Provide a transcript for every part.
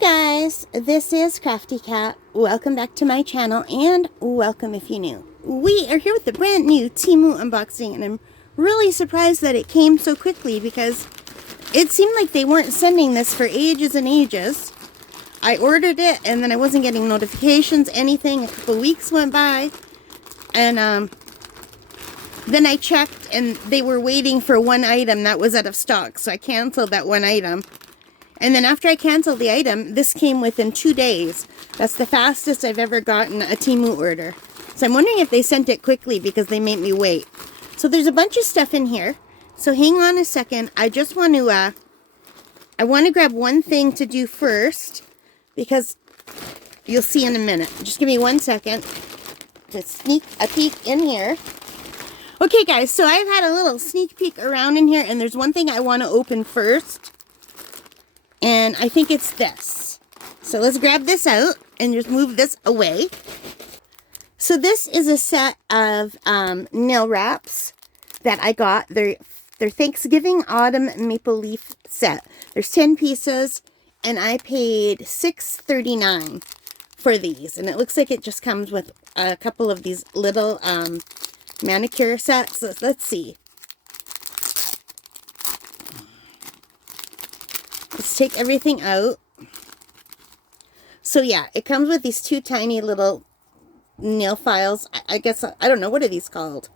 Guys, this is Crafty Cat. Welcome back to my channel and welcome if you're new. We are here with a brand new Temu unboxing and I'm really surprised that it came so quickly because it seemed like they weren't sending this for ages and ages. I ordered it and then I wasn't getting notifications, anything. A couple weeks went by and then I checked and they were waiting for one item that was out of stock, so I canceled that one item. And then after I canceled the item, this came within 2 days. That's the fastest I've ever gotten a Temu order. So I'm wondering if they sent it quickly because they made me wait. So there's a bunch of stuff in here. So hang on a second. I just want to, I want to grab one thing to do first because you'll see in a minute. Just give me 1 second to sneak a peek in here. Okay guys, so I've had a little sneak peek around in here and there's one thing I want to open first. And I think it's this. So let's grab this out and just move this away. So this is a set of nail wraps that I got. They're Thanksgiving Autumn Maple Leaf set. There's 10 pieces and I paid $6.39 for these. And it looks like it just comes with a couple of these little manicure sets. Let's see. Let's take everything out. So yeah, it comes with these two tiny little nail files. I guess, I don't know, what are these called?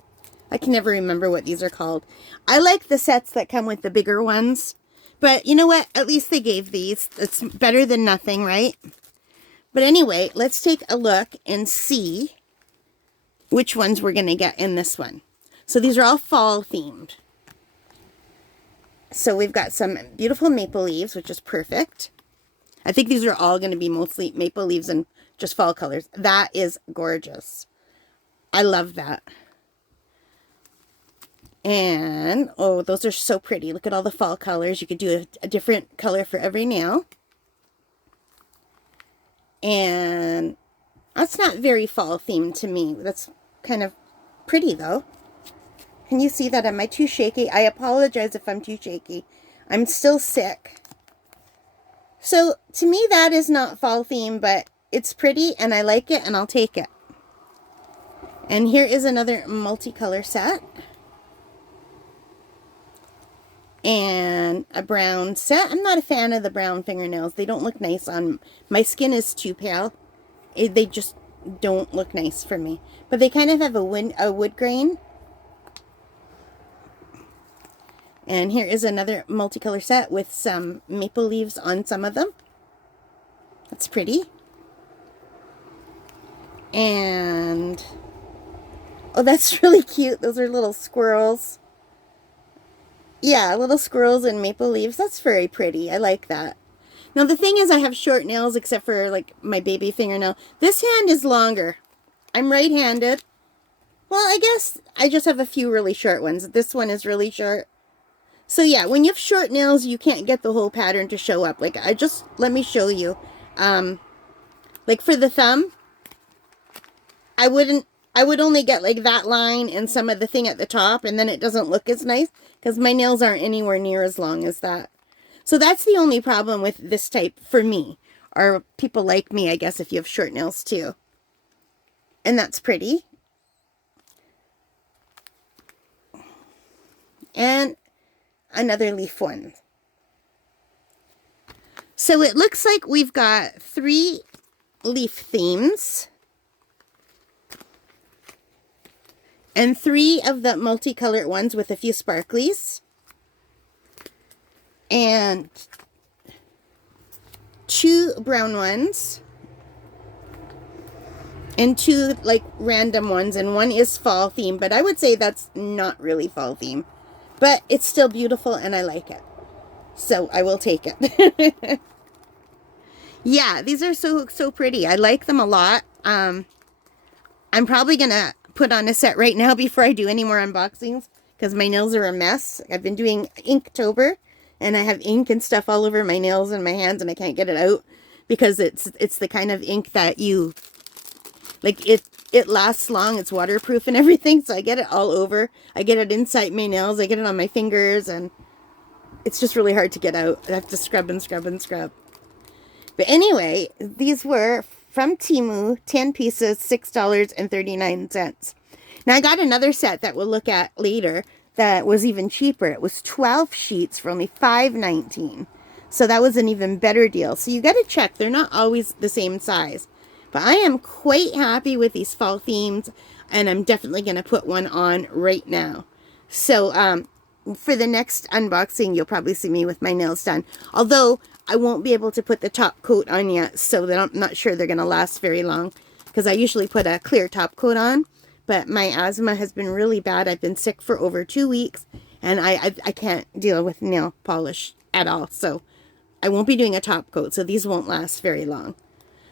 I can never remember what these are called. I like the sets that come with the bigger ones. But you know what? At least they gave these. It's better than nothing, right? But anyway, let's take a look and see which ones we're going to get in this one. So these are all fall themed. So we've got some beautiful maple leaves, which is perfect. I think these are all going to be mostly maple leaves and just fall colors. That is gorgeous. I love that. And, oh, those are so pretty. Look at all the fall colors. You could do a different color for every nail. And that's not very fall themed to me. That's kind of pretty, though. Can you see that? Am I too shaky? I apologize if I'm too shaky. I'm still sick. So, to me, that is not fall theme, but it's pretty, and I like it, and I'll take it. And here is another multicolor set. And a brown set. I'm not a fan of the brown fingernails. They don't look nice on... My skin is too pale. They just don't look nice for me. But they kind of have a wood grain. And here is another multicolor set with some maple leaves on some of them. That's pretty. And, oh, that's really cute. Those are little squirrels. Yeah, little squirrels and maple leaves. That's very pretty. I like that. Now, the thing is, I have short nails except for, like, my baby fingernail. This hand is longer. I'm right-handed. Well, I guess I just have a few really short ones. This one is really short. So yeah, when you have short nails, you can't get the whole pattern to show up. Like, let me show you. Like for the thumb, I would only get like that line and some of the thing at the top, and then it doesn't look as nice because my nails aren't anywhere near as long as that. So that's the only problem with this type for me, or people like me, I guess, if you have short nails too. And that's pretty. And another leaf one. So it looks like we've got 3 leaf themes. And 3 of the multicolored ones with a few sparklies. And 2 brown ones. And 2 like random ones. And 1 is fall theme. But I would say that's not really fall theme. But it's still beautiful and I like it. So I will take it. Yeah, these are so pretty. I like them a lot. I'm probably going to put on a set right now before I do any more unboxings. Because my nails are a mess. I've been doing Inktober. And I have ink and stuff all over my nails and my hands. And I can't get it out. Because it's the kind of ink that you... Like, it lasts long, it's waterproof and everything, so I get it all over. I get it inside my nails, I get it on my fingers, and it's just really hard to get out. I have to scrub and scrub and scrub. But anyway, these were from Temu, 10 pieces, $6.39. Now I got another set that we'll look at later that was even cheaper. It was 12 sheets for only $5.19. So that was an even better deal. So you got to check. They're not always the same size. But I am quite happy with these fall themes, and I'm definitely going to put one on right now. So for the next unboxing, you'll probably see me with my nails done. Although I won't be able to put the top coat on yet, so that I'm not sure they're going to last very long, because I usually put a clear top coat on. But my asthma has been really bad. I've been sick for over 2 weeks, and I can't deal with nail polish at all. So I won't be doing a top coat, so these won't last very long.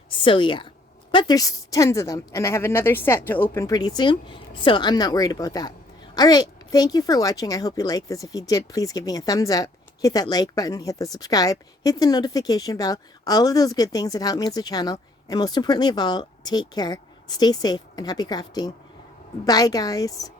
So yeah, but there's tons of them, and I have another set to open pretty soon, so I'm not worried about that. All right, thank you for watching. I hope you liked this. If you did, please give me a thumbs up. Hit that like button, hit the subscribe, hit the notification bell, all of those good things that help me as a channel. And most importantly of all, take care, stay safe, and happy crafting. Bye, guys.